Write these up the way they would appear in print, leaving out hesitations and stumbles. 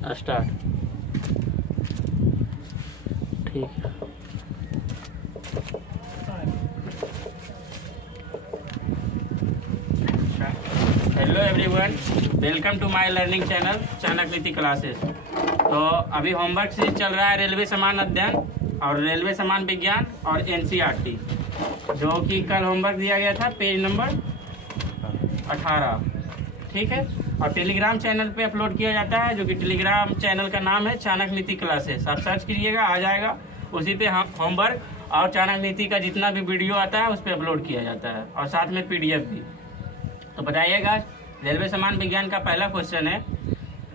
Start. ठीक है। Hello everyone, welcome to my learning channel Chanakya Niti classes. तो अभी होमवर्क सीरीज चल रहा है रेलवे समान अध्ययन और रेलवे समान विज्ञान और एनसीईआरटी, जो कि कल होमवर्क दिया गया था पेज नंबर 18। ठीक है। और टेलीग्राम चैनल पे अपलोड किया जाता है, जो कि टेलीग्राम चैनल का नाम है चाणक्य नीति क्लासेस। आप सर्च कीजिएगा, आ जाएगा। उसी पे होमवर्क और चाणक्य नीति का जितना भी वीडियो आता है उस पर अपलोड किया जाता है, और साथ में पीडीएफ भी। तो बताइएगा, रेलवे समान विज्ञान का पहला क्वेश्चन है,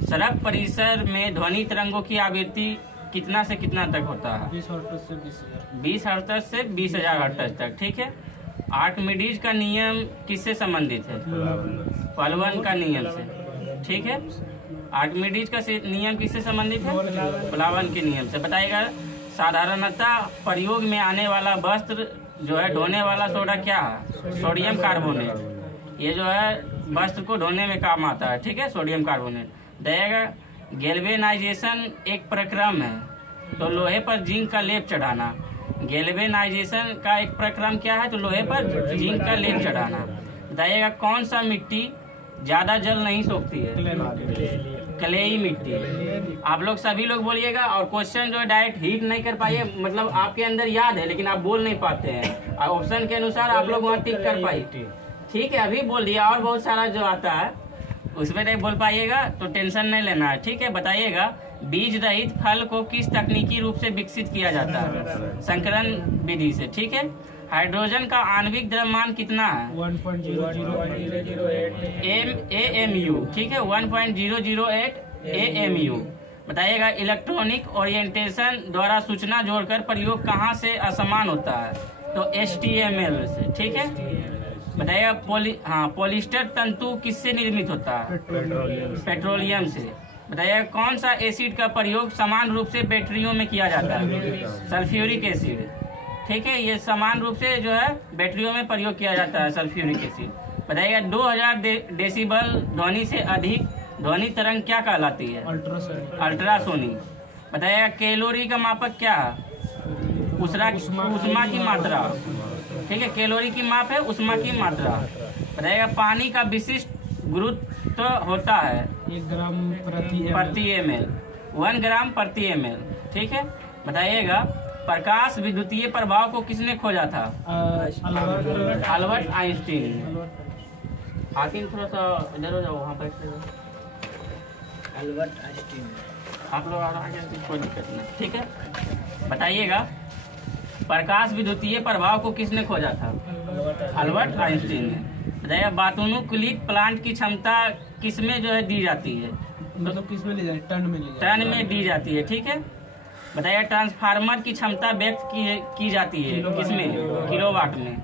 सड़क परिसर में ध्वनि तरंगों की आवृत्ति कितना से कितना तक होता है? 20 हर्ट्ज से 20,000। 20 हर्ट्ज से 20,000 हर्ट्ज तक। ठीक है। आर्किमिडीज का नियम किससे संबंधित है? प्लावन का नियम से। ठीक है। आर्किमिडीज का नियम किससे संबंधित है? प्लावन के नियम से। बताइएगा, साधारणतः प्रयोग में आने वाला वस्त्र जो है धोने वाला सोडा क्या है? Sodium carbonate. ये जो है वस्त्र को धोने में काम आता है। ठीक है, सोडियम कार्बोनेट। बताइएगा, गैल्वेनाइजेशन एक प्रक्रम है, तो लोहे पर जिंक का लेप चढ़ाना। गैल्वेनाइजेशन का एक प्रक्रम क्या है? तो लोहे पर जिंक का लेप चढ़ाना। बताइएगा, कौन सा मिट्टी ज्यादा जल नहीं सोखती है? क्लेई मिट्टी। आप लोग सभी लोग बोलिएगा, और क्वेश्चन जो है डायरेक्ट हिट नहीं कर पाइए, मतलब आपके अंदर याद है लेकिन आप बोल नहीं पाते हैं, और ऑप्शन के अनुसार आप लोग वहाँ टिक कर पाइए। ठीक है, अभी बोल दिया। और बहुत सारा जो आता है उसमें नहीं बोल पाइएगा तो टेंशन नहीं लेना है। ठीक है। बताइएगा, बीज रहित फल को किस तकनीकी रूप से विकसित किया जाता है? संकरण विधि से। ठीक है। हाइड्रोजन का आणविक द्रव्यमान कितना है? 1.0008 AMU। ठीक है, 1.008 AMU। बताइएगा, इलेक्ट्रॉनिक ओरिएंटेशन द्वारा सूचना जोड़कर प्रयोग कहाँ से असमान होता है? तो HTML से। ठीक है। बताइएगा, पॉलिस्टर तंतु किससे निर्मित होता है? पेट्रोलियम से। बताइएगा, कौन सा एसिड का प्रयोग समान रूप से बैटरियों में किया जाता है? Sulphuric acid. ठीक है, ये समान रूप से जो है बैटरियों में प्रयोग किया जाता है, सल्फ्यूरिक एसिड। बताइएगा, 2000 डेसिबल ध्वनि से अधिक ध्वनि तरंग क्या कहलाती है? अल्ट्रासोनिक। बताइएगा, कैलोरी का मापक क्या है? उष्मा की मात्रा। ठीक है, कैलोरी की माप है उष्मा की मात्रा। बताइएगा, पानी का विशिष्ट गुरुत्व होता है 1 ग्राम प्रति ml, 1 ग्राम प्रति ml। ठीक है। बताइएगा, प्रकाश विद्युतीय प्रभाव को किसने खोजा था? Albert Einstein. आखिर थोड़ा सा इधर हो जाओ, वहाँ बैठ जाओ। Albert Einstein. आप लोग आगे, कोई दिक्कत नहीं। ठीक है। बताइएगा, प्रकाश विद्युतीय प्रभाव को किसने खोजा था? अल्बर्ट आइंस्टीन ने। बताइए, वातानुकूलित प्लांट की क्षमता किसमें जो है दी जाती है? मतलब किस में ली जाती है? टन में ली जाती है। टन में दी जाती है। ठीक है। बताइए, ट्रांसफार्मर की क्षमता व्यक्त की जाती है किसमें? किलोवाट में।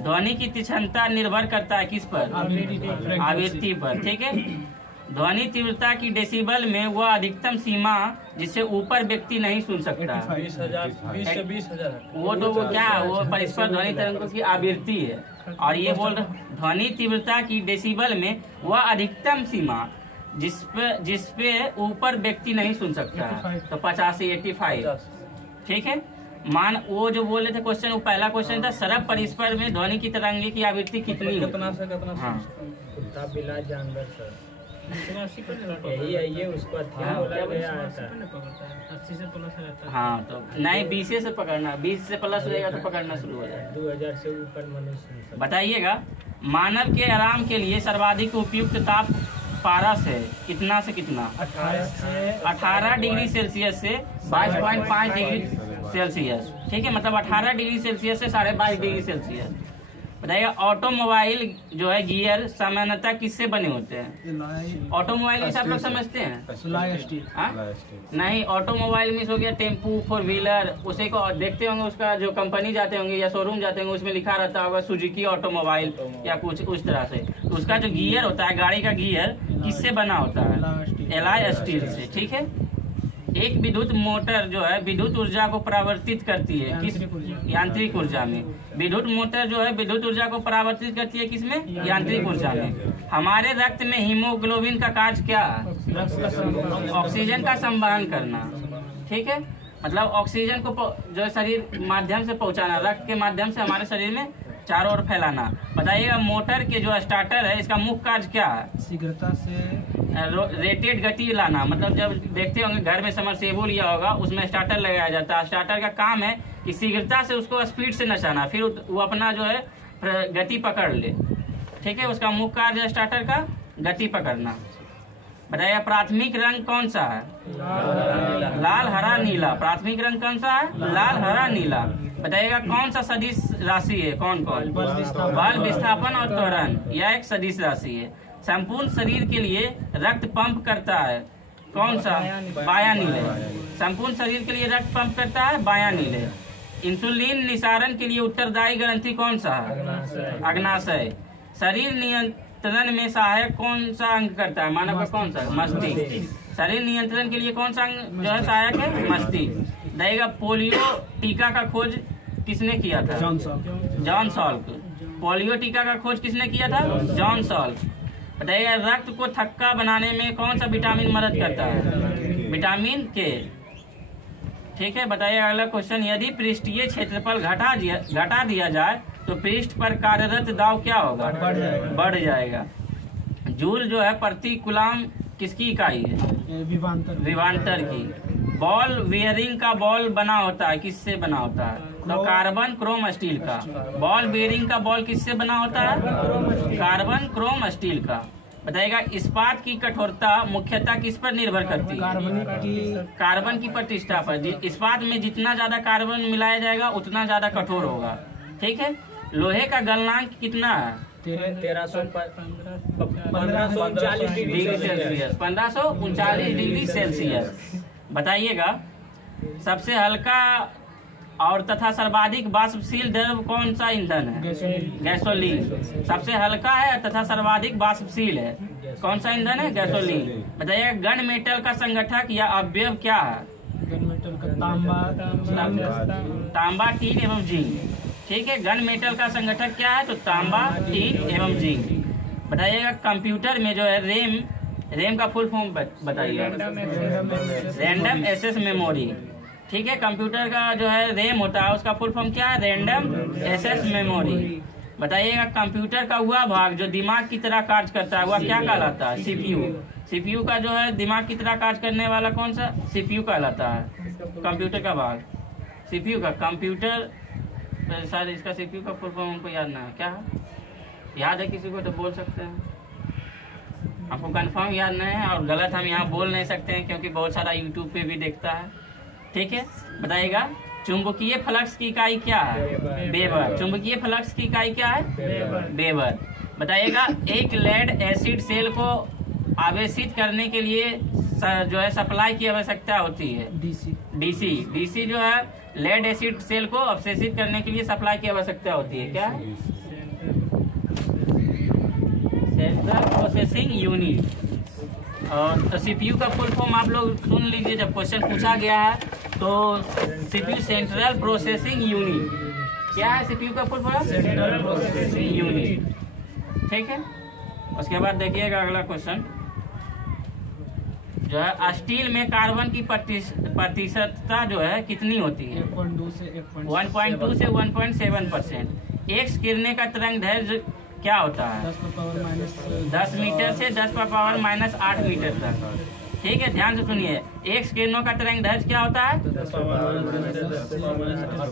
ध्वनि की तीक्ष्णता निर्भर करता है किस पर? आवृत्ति पर। ठीक है। ध्वनि तीव्रता की डेसिबल में वह अधिकतम सीमा जिससे ऊपर व्यक्ति नहीं सुन सकता। 20,000। वो तो वो क्या, वो परिस्पर ध्वनि तरंगों की आवृत्ति है। और ये बोल रहे ध्वनि तीव्रता की डेसिबल में वह अधिकतम सीमा जिसपे ऊपर व्यक्ति नहीं सुन सकता है, तो 85। ठीक है। वो जो बोले थे क्वेश्चन, वो पहला क्वेश्चन था, सड़क परिस्पर में ध्वनि की तरंगे की आवृत्ति कितनी है? कितना से कितना? हाँ, कुत्ता बिल्ला जानवर सर, यही है, ये उसको बोला गया है। 80 से प्लस रहता है। हाँ, तो नहीं 20 से पकड़ना, 20 से प्लस हो जाएगा तो पकड़ना शुरू हो जाएगा। 2000 से ऊपर मनुष्य। बताइएगा, मानव के आराम के लिए सर्वाधिक उपयुक्त ताप पारस है कितना से कितना? 18 डिग्री सेल्सियस से 22.5 डिग्री सेल्सियस। ठीक है। मतलब 18 डिग्री सेल्सियस से 22.5 डिग्री सेल्सियस। बताइएगा, ऑटोमोबाइल जो है गियर सामान्यतः किससे बने होते हैं? ऑटोमोबाइल में आप लोग समझते हैं? नहीं, ऑटोमोबाइल में हो गया टेम्पू, 4 व्हीलर, उसे को देखते होंगे, उसका जो कंपनी जाते होंगे या शोरूम जाते होंगे, उसमें लिखा रहता होगा सुजुकी ऑटोमोबाइल या कुछ उस तरह से। तो उसका जो गियर होता है, गाड़ी का गियर किससे बना होता है? एलॉय स्टील से। ठीक है। एक विद्युत मोटर जो है विद्युत ऊर्जा को परावर्तित करती है किस? यांत्रिक ऊर्जा में। विद्युत मोटर जो है विद्युत ऊर्जा को परावर्तित करती है किसमें? यांत्रिक ऊर्जा में। हमारे रक्त में हीमोग्लोबिन का कार्य क्या है? ऑक्सीजन का संवहन करना, ठीक है, मतलब ऑक्सीजन को जो है शरीर माध्यम से पहुंचाना, रक्त के माध्यम से हमारे शरीर में चारों ओर फैलाना। बताइएगा मोटर के जो स्टार्टर है इसका मुख्य कार्य क्या है? शीघ्रता से रेटेड गति लाना। मतलब जब देखते होंगे घर में समरसेबुल लिया होगा उसमें स्टार्टर लगाया जाता है। स्टार्टर का काम है कि शीघ्रता से उसको स्पीड से नचाना, फिर वो अपना जो है गति पकड़ ले, ठीक है। उसका मुख्य कार्य है स्टार्टर का गति पकड़ना। बताइए प्राथमिक रंग कौन सा है? लाल हरा नीला। प्राथमिक रंग कौन सा है? लाल हरा नीला। बताइएगा कौन सा सदिश राशि है? कौन कौन? बल, विस्थापन और त्वरण, यह एक सदिश राशि है। संपूर्ण शरीर के लिए रक्त पंप करता है कौन सा? बायां नीले। संपूर्ण शरीर के लिए रक्त पंप करता है बायां नीले। इंसुलिन निसारण के लिए उत्तरदायी ग्रंथि कौन सा है? अग्नाशय। शरीर नियंत्रण में सहायक कौन सा अंग करता है? मानव का कौन सा? मस्तिष्क। शरीर नियंत्रण के लिए कौन सा अंग जो है सहायक है? मस्तिष्क। देगा पोलियो टीका का खोज किसने किया था? John Salk. पोलियो टीका का खोज किसने किया था? John Salk. बताइएगा रक्त को थक्का बनाने में कौन सा विटामिन मदद करता है? विटामिन के, ठीक है। बताइए अगला क्वेश्चन, यदि पृष्ठीय क्षेत्रफल घटा दिया जाए तो पृष्ठ पर कार्यरत दाब क्या होगा? बढ़ जाएगा। जूल जो है प्रति कूलम किसकी इकाई है? विभवांतर की। बॉल बेयरिंग का बॉल बना होता है किससे बना होता है? तो कार्बन क्रोम स्टील का। बॉल बेयरिंग का बॉल किससे बना होता है? कार्बन क्रोम स्टील का। बताइएगा इस्पात की कठोरता मुख्यतः किस पर निर्भर करती है? कार्बन की प्रतिष्ठा पर। इस्पात में जितना ज्यादा कार्बन मिलाया जाएगा उतना ज्यादा कठोर होगा, ठीक है। लोहे का गलनांक कितना है? 1539 डिग्री सेल्सियस। 1539 degree Celsius. बताइएगा सबसे हल्का और तथा सर्वाधिक वाष्पशील द्रव कौन सा ईंधन है? गैसोलीन। सबसे हल्का है तथा सर्वाधिक वाष्पशील है कौन सा ईंधन है? गैसोलीन। बताइएगा गन मेटल का संगठक या अवयव क्या है? गन मेटल का तांबा, टीन एवं जिंक, ठीक है। गन मेटल का संगठक क्या है? तो तांबा, टीन एवं जिंक। बताइएगा कंप्यूटर में जो है रैम का फुल फॉर्म बताइएगा। रैंडम एक्सेस मेमोरी, ठीक है। कंप्यूटर का जो है रैम होता है उसका फुल फॉर्म क्या है? Random access memory. बताइएगा कंप्यूटर का वह भाग जो दिमाग की तरह कार्य करता है वह क्या कहलाता है? सीपीयू। सीपीयू का जो है दिमाग की तरह कार्य करने वाला कौन सा? सीपीयू कहलाता है कंप्यूटर का भाग। सीपीयू का कंप्यूटर सर इसका सीपीयू का फुल फॉर्म हमको याद ना है, क्या है? याद है किसी को तो बोल सकते हैं। आपको कंफर्म याद नहीं है और गलत हम यहाँ बोल नहीं सकते हैं क्योंकि बहुत सारा यूट्यूब पे भी देखता है, ठीक है। बताइएगा चुंबकीय फ्लक्स की इकाई क्या है? वेबर। चुंबकीय फ्लक्स की इकाई क्या है? वेबर। बताइएगा एक लेड एसिड सेल को आवेशित करने के लिए जो है सप्लाई की आवश्यकता होती है? डीसी जो है लेड एसिड सेल को अवशोषित करने के लिए सप्लाई की आवश्यकता होती है, क्या है? Central processing unit. और तो सीपीयू का फुल फॉर्म आप लोग सुन लीजिए, जब क्वेश्चन पूछा गया है तो सीपीयू सेंट्रल प्रोसेसिंग यूनिट। क्या है सीपीयू का full form? Central processing unit, ठीक है। उसके बाद देखिएगा अगला क्वेश्चन जो है स्टील में कार्बन की प्रतिशतता जो है कितनी होती है? 1.2 से 1.7%। एक्स किरणें का तरंग दैर्घ्य क्या होता है? 10 मीटर से 10⁻⁻8 मीटर तक, ठीक है। ध्यान से सुनिए, एक्स किरणों का तरंग दैर्घ्य क्या होता है?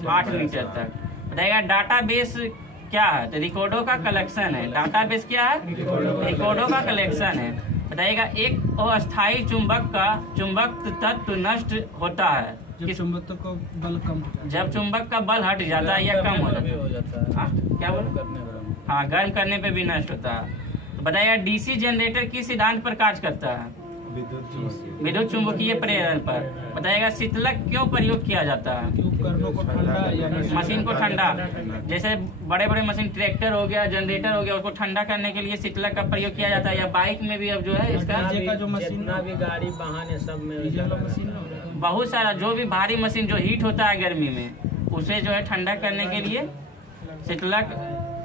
8 मीटर तक। बताइएगा डाटाबेस क्या है? तो रिकॉर्डों का कलेक्शन है। डाटाबेस क्या है? रिकॉर्डों का कलेक्शन है। बताइएगा एक अस्थायी चुंबक तत्व नष्ट होता है जब चुंबक का बल कम, जब चुंबक का बल हट जाता है या कम हो जाता है। क्या बोल? हाँ, गर्म करने पे भी नष्ट होता है। तो बताइएगा डीसी जनरेटर किस सिद्धांत पर कार्य करता है? विद्युत चुंबकीय प्रेरण पर। बताइएगा शीतलक क्यों प्रयोग किया जाता है? उपकरणों को ठंडा या मशीन को ठंडा, जैसे बड़े बड़े मशीन ट्रैक्टर हो गया, जनरेटर हो गया, उसको ठंडा करने के लिए शीतलक का प्रयोग किया जाता है। या बाइक में भी अब जो है इसका जो मशीन भी गाड़ी वाहन है सब में बहुत सारा जो भी भारी मशीन जो हीट होता है गर्मी में उसे जो है ठंडा करने के लिए शीतलक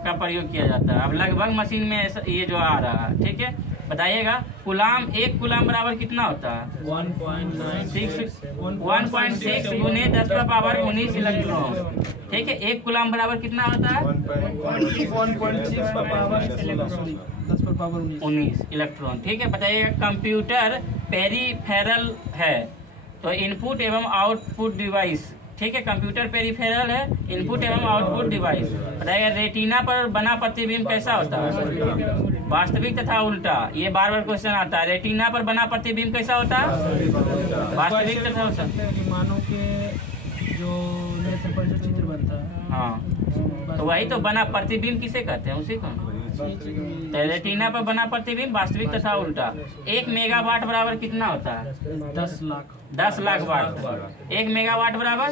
का प्रयोग किया जाता है। अब लगभग मशीन में ये जो आ रहा है, ठीक है। बताइएगा कुलाम, 1 कुलाम बराबर कितना होता है? 1.6 गुने 10⁻19 इलेक्ट्रॉन। ठीक है, 1 कुलाम बराबर कितना होता है? 19 इलेक्ट्रॉन। ठीक है, बताइएगा कंप्यूटर पेरिफेरल है तो इनपुट एवं आउटपुट डिवाइस। ठीक है, कंप्यूटर पेरिफेरल है, इनपुट एवं आउटपुट डिवाइस। बताइएगा रेटिना पर बना प्रतिबिंब कैसा होता है? वास्तविक तथा उल्टा। ये बार बार क्वेश्चन आता है, रेटिना पर बना प्रतिबिंब कैसा होता है? वास्तविक तथा उल्टा। विमानों के जो चित्र बनता है, हाँ, तो वही तो बना प्रतिबिंब किसे कहते हैं? उसी को। तो रेटिना पर बना प्रतिबिंब वास्तविक तथा उल्टा। 1 मेगावाट बराबर कितना होता है? 10 लाख वाट। 1 मेगावाट बराबर,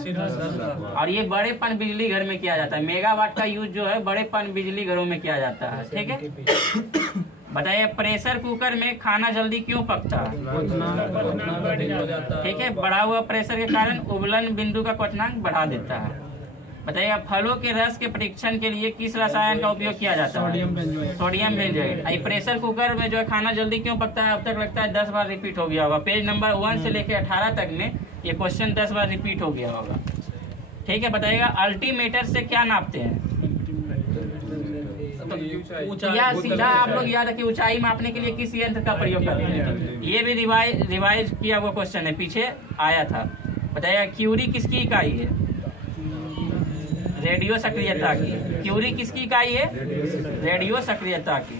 और ये बड़े पन बिजली घर में किया जाता है। मेगावाट का यूज जो है बड़े पन बिजली घरों में किया जाता है। ठीक है, बताइए प्रेशर कुकर में खाना जल्दी क्यों पकता है? ठीक है, बढ़ा हुआ प्रेशर के कारण उबलन बिंदु का क्वथनांक बढ़ा देता है। बताइएगा फलों के रस के परीक्षण के लिए किस रसायन का उपयोग किया जाता है? Sodium benzoate. प्रेशर कुकर में जो है खाना जल्दी क्यों पकता है? अब तक लगता है 10 बार रिपीट हो गया होगा। पेज नंबर 1 से लेकर 18 तक में ये क्वेश्चन 10 बार रिपीट हो गया होगा। ठीक है, बताइएगा अल्टीमीटर से क्या नापते हैं? या सीधा आप लोग याद रखिए, ऊंचाई मापने के लिए किस यंत्र का प्रयोग करते हैं? ये भी रिवाइज किया हुआ क्वेश्चन है, पीछे आया था। बताइएगा क्यूरी किसकी इकाई है? रेडियो सक्रियता की। क्यूरी किसकी इकाई है? रेडियो सक्रियता की।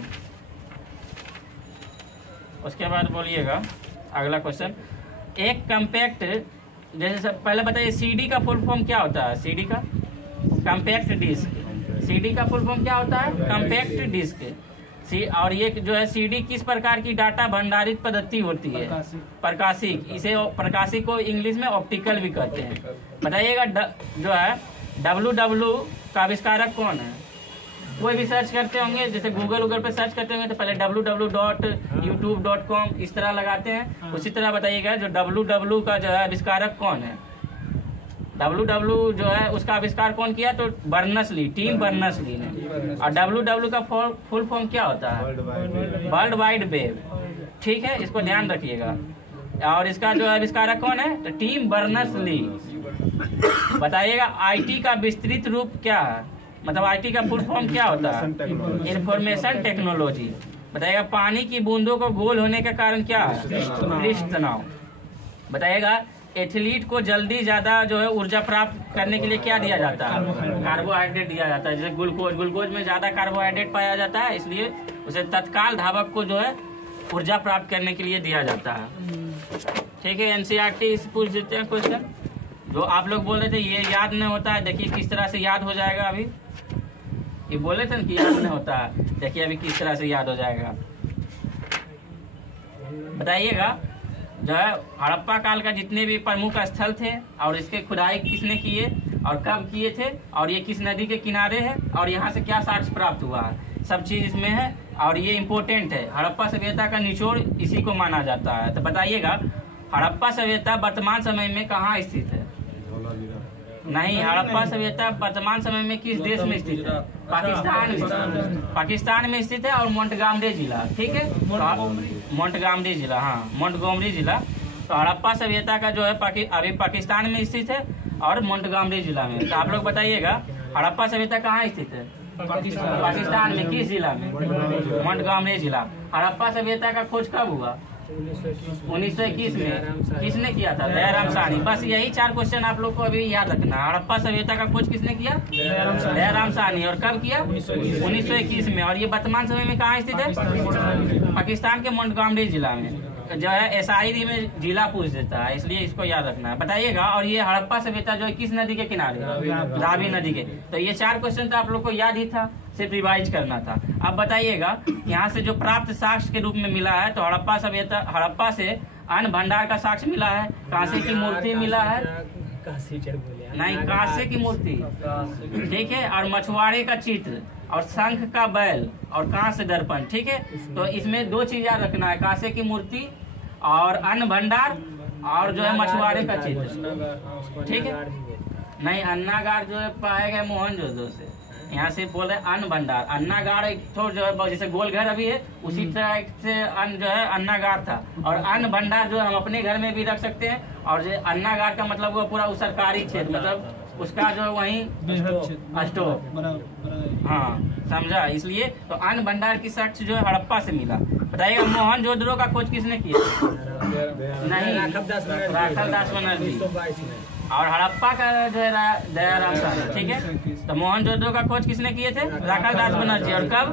उसके बाद बोलिएगा अगला क्वेश्चन, एक कम्पैक्ट, जैसे पहले बताइए सीडी का फुल फॉर्म क्या होता है? सीडी का कम्पैक्ट डिस्क। सीडी का फुल फॉर्म क्या होता है? Compact disc. और ये जो है सीडी किस प्रकार की डाटा भंडारित पद्धति होती है? प्रकाशिक। इसे प्रकाशिक को इंग्लिश में ऑप्टिकल भी कहते हैं। बताइएगा जो है WW का आविष्कारक कौन है? कोई भी सर्च करते होंगे, जैसे गूगल पे सर्च करते होंगे तो पहले www.youtube.com इस तरह लगाते हैं। उसी तरह बताइएगा जो WW का जो है आविष्कारक कौन है? WW जो है उसका आविष्कार कौन किया? तो बर्नस-ली, टीम बर्नस-ली ने। और WW का फुल फॉर्म क्या होता है? World wide web. ठीक है, इसको ध्यान रखिएगा। और इसका जो आविष्कारक कौन है? तो टीम बर्नस-ली। बताइएगा आईटी का विस्तृत रूप क्या है? मतलब आईटी का फुल फॉर्म क्या होता है? Information technology. बताइएगा पानी की बूंदों को गोल होने का कारण क्या है? पृष्ठ तनाव। बताइएगा एथलीट को जल्दी ज्यादा जो है ऊर्जा प्राप्त करने के लिए क्या दिया जाता है? कार्बोहाइड्रेट दिया जाता है। जैसे ग्लूकोज में ज्यादा कार्बोहाइड्रेट पाया जाता है, इसलिए उसे तत्काल धावक को जो है ऊर्जा प्राप्त करने के लिए दिया जाता है। ठीक है, एनसीईआरटी पूछ देते हैं क्वेश्चन। जो आप लोग बोल रहे थे ये याद नहीं होता है, देखिए किस तरह से याद हो जाएगा। अभी ये बोले थे ना कि याद नहीं होता है, देखिए अभी किस तरह से याद हो जाएगा। बताइएगा जो है हड़प्पा काल का जितने भी प्रमुख स्थल थे और इसके खुदाई किसने किए और कब किए थे, और ये किस नदी के किनारे है, और यहाँ से क्या साक्ष्य प्राप्त हुआ है, सब चीज इसमें है। और ये इम्पोर्टेंट है, हड़प्पा सभ्यता का निचोड़ इसी को माना जाता है। तो बताइएगा हड़प्पा सभ्यता वर्तमान समय में कहाँ स्थित है? नहीं, हड़प्पा सभ्यता वर्तमान समय में किस देश में स्थित है? पाकिस्तान में। पाकिस्तान में स्थित है और मोंटगोमरी जिला। ठीक है, मोंटगोमरी जिला, हाँ मोंटगोमरी जिला। तो हड़प्पा सभ्यता का जो है अभी पाकिस्तान में स्थित है और मोंटगोमरी जिला में। तो आप लोग बताइएगा हड़प्पा सभ्यता कहाँ स्थित है? पाकिस्तान में। किस जिला में? मोंटगोमरी जिला। हड़प्पा सभ्यता का खोज कब हुआ? 1921 में। किसने किया था? दयाराम साहनी। बस यही 4 क्वेश्चन आप लोग को अभी याद रखना। हड़प्पा सभ्यता का खोज किसने किया? दयाराम साहनी। और कब किया? 1921 में। और ये वर्तमान समय में कहाँ स्थित है? पाकिस्तान के मोंटगोमरी जिला में। जो है एसआईडी में जिला पूछ देता है, इसलिए इसको याद रखना है। बताइएगा और ये हड़प्पा सभ्यता जो है किस नदी के किनारे? रावी नदी के। तो ये 4 क्वेश्चन तो आप लोग को याद ही था, सिर्फ रिवाइज करना था। अब बताइएगा यहाँ से जो प्राप्त साक्ष्य के रूप में मिला है, तो हड़प्पा सभ्यता, हड़प्पा से अन्न भंडार का साक्ष्य मिला है, कांसे की मूर्ति मिला है, नहीं कांसे की मूर्ति, ठीक है, और मछुआरे का चित्र और शंख का बैल और कांस्य दर्पण। ठीक है, तो इसमें 2 चीज याद रखना है, कांसे की मूर्ति और अन्न भंडार और जो है मछुआरे का चित्र। ठीक है, नहीं अन्नागार जो है पाए गए मोहनजोदड़ो से। यहाँ से बोल रहे अन्न भंडार। अन्नागार एक तो जो है जैसे गोल घर अभी है उसी तरह से अन्न जो है अन्नागार था। और अन्न भंडार जो हम अपने घर में भी रख सकते हैं। और जो अन्नागार का मतलब वो पूरा सरकारी क्षेत्र, मतलब उसका जो वही स्टोव। हाँ समझा। इसलिए तो अन्न भंडार की साक्ष्य जो है हड़प्पा से मिला। बताइएगा मोहनजोदड़ो का खोज किसने किया? नहीं, राखल दास बनर्जी। और हड़प्पा का जो है दयाराम साहनी। ठीक है, तो मोहनजोदड़ो का खोज किसने किए थे? राखल दास बनर्जी। और कब?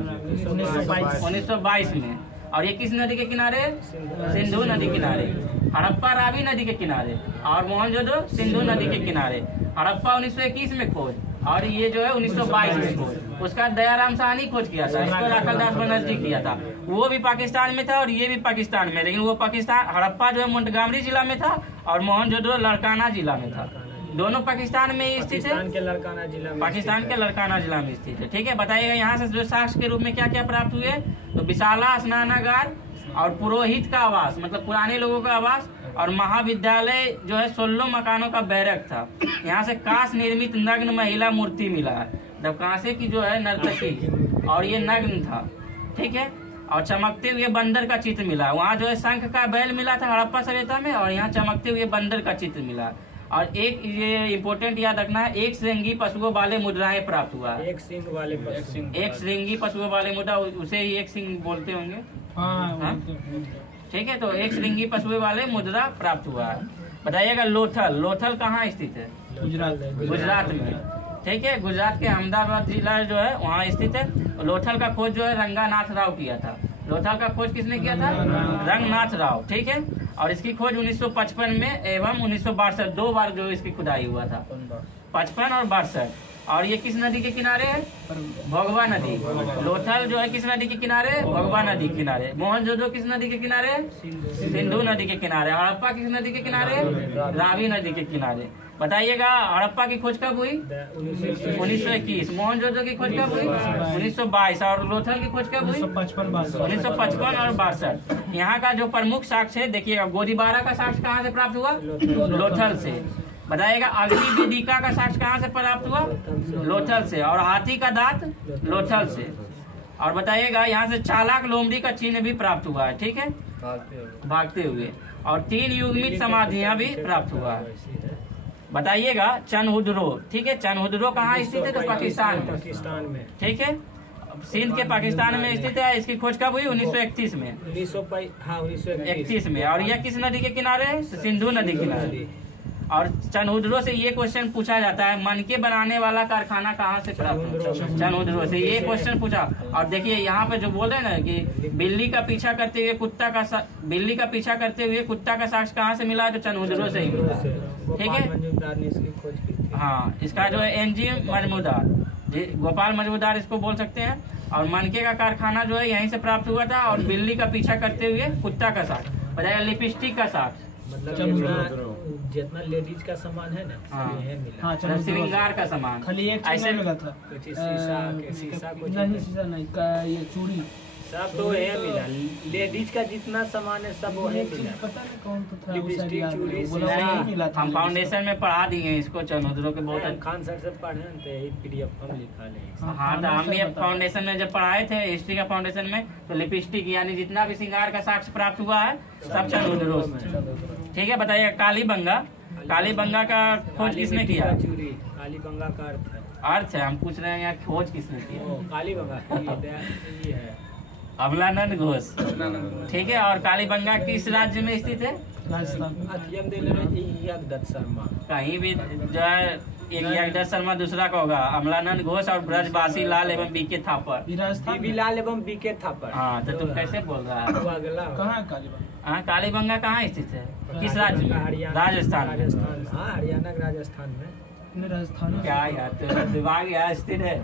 1922 में। और ये किस नदी के किनारे? सिंधु नदी किनारे। हड़प्पा रावी नदी के किनारे और मोहनजोदड़ो सिंधु नदी के किनारे। हड़प्पा 1921 में खोज और ये जो है 1922 में खोज। उसका दयाराम साहनी खोज किया था, इसको राखल दास बनर्जी किया था। वो भी पाकिस्तान में था और ये भी पाकिस्तान में, लेकिन वो पाकिस्तान हड़प्पा जो है मोंटगामरी जिला में था और मोहनजोदड़ो लड़काना जिला में था। दोनों पाकिस्तान में स्थित है, पाकिस्तान के लड़काना जिला में स्थित है। ठीक है, बताइएगा यहाँ से जो साक्ष्य के रूप में क्या क्या प्राप्त हुए? तो विशाला स्नानागार और पुरोहित का आवास, मतलब पुराने लोगों का आवास, और महाविद्यालय जो है 16 मकानों का बैरक था। यहाँ से कांस निर्मित नग्न महिला मूर्ति मिला है, जब कांसे की जो है नर्तकी, और ये नग्न था। ठीक है, और चमकते हुए बंदर का चित्र मिला। वहाँ जो है शंख का बैल मिला था हड़प्पा सभ्यता में, और यहाँ चमकते हुए बंदर का चित्र मिला। और एक ये इम्पोर्टेंट याद रखना है, एक श्रृंगी पशुओं वाले मुद्राएं प्राप्त हुआ है। एक श्रृंगी पशुओं वाले मुद्रा, उसे ही एक सिंह बोलते होंगे। हाँ? ठीक है, तो एक श्रृंगी पशुओं वाले मुद्रा प्राप्त हुआ है। बताइएगा लोथल कहाँ स्थित है? गुजरात में। ठीक है, गुजरात के अहमदाबाद जिला जो है वहाँ स्थित है। लोथल का खोज जो है रंगानाथ राव किया था। लोथल का खोज किसने किया था? रंगनाथ राव। ठीक है, और इसकी खोज 1955 में एवं 1962, 2 बार जो इसकी खुदाई हुआ था, 55 और 62। और ये किस नदी के किनारे है? भोगवा नदी। लोथल जो है किस नदी के किनारे? भोगवा नदी के किनारे। मोहनजोदड़ो किस नदी के किनारे? सिंधु नदी के किनारे। हड़प्पा किस नदी के किनारे? रावी नदी के किनारे। बताइएगा हड़प्पा की खोज कब हुई? 1921। मोहनजोदड़ो की खोज कब हुई? 1922। और लोथल की खोज कब हुई? 1955 और 62। यहाँ का जो प्रमुख साक्ष्य है देखिएगा, गोदीबारा का साक्ष्य कहाँ से प्राप्त हुआ? लोथल से। बताइएगा अग्नि वेदिका का साक्ष्य कहाँ से प्राप्त हुआ? लोथल से। और हाथी का दांत? लोथल से। और बताइएगा यहाँ से चालाक लोमड़ी का चिन्ह भी प्राप्त हुआ है। ठीक है, भागते हुए। और 3 युग्मित समाधियां भी प्राप्त हुआ है। बताइएगा चनहुदरो। ठीक है, चनहुदरो कहाँ स्थित है? तो पाकिस्तान में। ठीक है, सिंध के पाकिस्तान में स्थित है। इसकी खोज कब हुई? 1931 में। 1931 में। और यह किस नदी के किनारे है? सिंधु नदी के किनारे। और चनहुदरो से ये क्वेश्चन पूछा जाता है, मनके बनाने वाला कारखाना कहाँ से प्राप्त हुआ? चनहुदरो से ये क्वेश्चन पूछा। और देखिए यहाँ पे जो बोल रहे हैं ना कि बिल्ली का पीछा करते हुए कुत्ता का साक्ष्य कहाँ से मिला? तो चनहुदरो से ही मिला। ठीक है, हाँ, इसका जो है एनजी मजमूदार, गोपाल मजमूदार इसको बोल सकते हैं। और मनके का कारखाना जो है यहीं से प्राप्त हुआ था। और बिल्ली का पीछा करते हुए कुत्ता का साक्ष्य। बताइए लिपस्टिक का साक्ष्य, जितना लेडीज का सामान है ना, हाँ, श्रृंगार का सामान। खाली एक ऐसे मिला था, शीशा नहीं, ये चूड़ी सब तो है मिला। लेडीज का जितना सामान है सब वो है मिला। पता नहीं कौन तो था, लिपस्टिक, चूड़ी, मिला था। हम फाउंडेशन में पढ़ा दिए इसको चनहुदरो के बहुत। खान सर से पढ़े तो यही PDF हम लिखा ले। हाँ, तो हम भी फाउंडेशन में जब पढ़ाए थे हिस्ट्री का फाउंडेशन में, तो लिपस्टिक यानी जितना भी श्रृंगार का साक्ष्य प्राप्त हुआ है सब चनहुदरो से। ठीक है, बताइए कालीबंगा का खोज किसने किया? कालीबंगा का अर्थ है, हम पूछ रहे हैं यहाँ खोज किसने किया? कालीबंगा ये है अमलानंद घोष। ठीक है, और कालीबंगा किस राज्य में स्थित है? राजस्थान। कहीं भी जो है एक यज्ञदत्त शर्मा दूसरा का होगा, अमलानंद घोष और ब्रजवासी लाल एवं बीके थापर। लाल एवं बीके थापर। हाँ, तो तुम कैसे बोल रहा है? कहाँ कालीबंगा? हाँ, कालीबंगा कहाँ स्थित है? किस राज्य में? राजस्थान। हरियाणा राजस्थान में। राजस्थान क्या यार, तेरा दिमाग यहाँ स्थित है।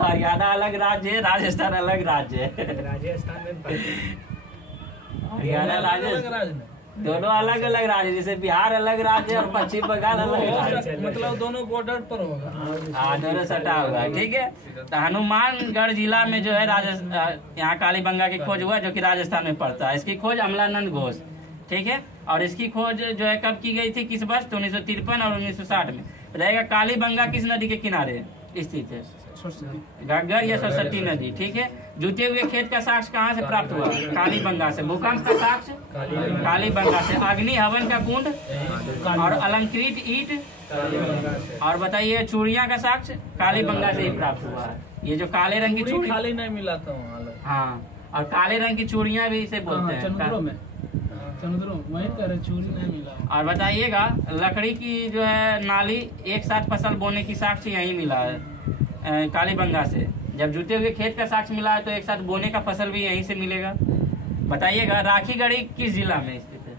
हरियाणा अलग राज्य है, राजस्थान अलग राज्य है। राजस्थान में हरियाणा राजस्थान दोनों अलग अलग राज्य, जैसे बिहार अलग राज्य और पश्चिम बंगाल अलग राज्य। मतलब दोनों बॉर्डर पर होगा। हाँ, दोनों सटा होगा। ठीक है, तो हनुमानगढ़ जिला में जो है यहाँ कालीबंगा की खोज हुआ, जो कि राजस्थान में पड़ता है। इसकी खोज अमलानंद घोष। ठीक है, और इसकी खोज जो है कब की गई थी, किस वर्ष? तो 1953 और 1960 में। रहेगा कालीबंगा किस नदी के किनारे स्थित है? घग्गर या सरस्वती नदी। ठीक है, जुटे हुए खेत का साक्ष्य कहाँ से प्राप्त हुआ? कालीबंगा से। भूकंप का साक्ष्य कालीबंगा से। अग्नि हवन का कुंड और अलंकृत ईंट और बताइए चूड़िया का साक्ष्य कालीबंगा से ही प्राप्त हुआ है। ये जो काले रंग की चूड़ी खाली नहीं मिला था वहाँ। हाँ, और काले रंग की चूड़ियाँ भी इसे बोलते हैं। वहीं पर चूड़ी नहीं मिला। और बताइएगा लकड़ी की जो है नाली एक साथ फसल बोने की साक्ष्य यही मिला है कालीबंगा से। जब जुटे हुए खेत का साक्ष्य मिला है तो एक साथ बोने का फसल भी यहीं से मिलेगा। बताइएगा राखीगढ़ी किस जिला में स्थित है?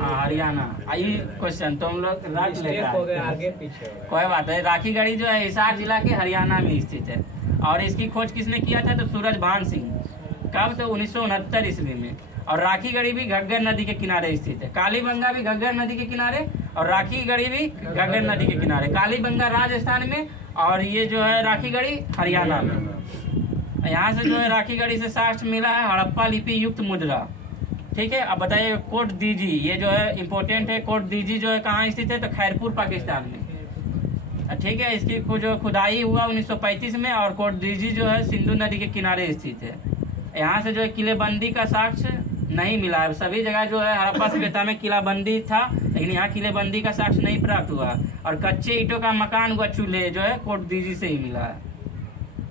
हाँ, हरियाणा। आई क्वेश्चन तुम लोग रट लेगा, आगे पीछे कोई बात है। राखीगढ़ी जो है हिसार जिला के हरियाणा में स्थित है और इसकी खोज किसने किया था? तो सूरजभान सिंह। कब? तो 1969 ईस्वी में। और राखीगढ़ी भी घग्गर नदी के किनारे स्थित है। कालीबंगा भी घग्गर नदी के किनारे और राखीगढ़ी भी घग्गर नदी के किनारे। कालीबंगा राजस्थान में और ये जो है राखीगढ़ी हरियाणा में। यहाँ से जो है राखीगढ़ी से साक्ष्य मिला है हड़प्पा लिपि युक्त मुद्रा। ठीक है, अब बताइए कोट दीजी, ये जो है इम्पोर्टेंट है। कोट दीजी जो है कहाँ स्थित है? तो खैरपुर पाकिस्तान में। ठीक है, इसकी जो खुदाई हुआ 1935 में और कोट दीजी जो है सिंधु नदी के किनारे स्थित है। यहाँ से जो है किलेबंदी का साक्ष्य नहीं मिला है। सभी जगह जो है हड़प्पा सभ्यता में किलाबंदी था, लेकिन यहाँ किलेबंदी का साक्ष्य नहीं प्राप्त हुआ। और कच्चे ईंटों का मकान व चूल्हे जो है कोट दीजी से ही मिला है।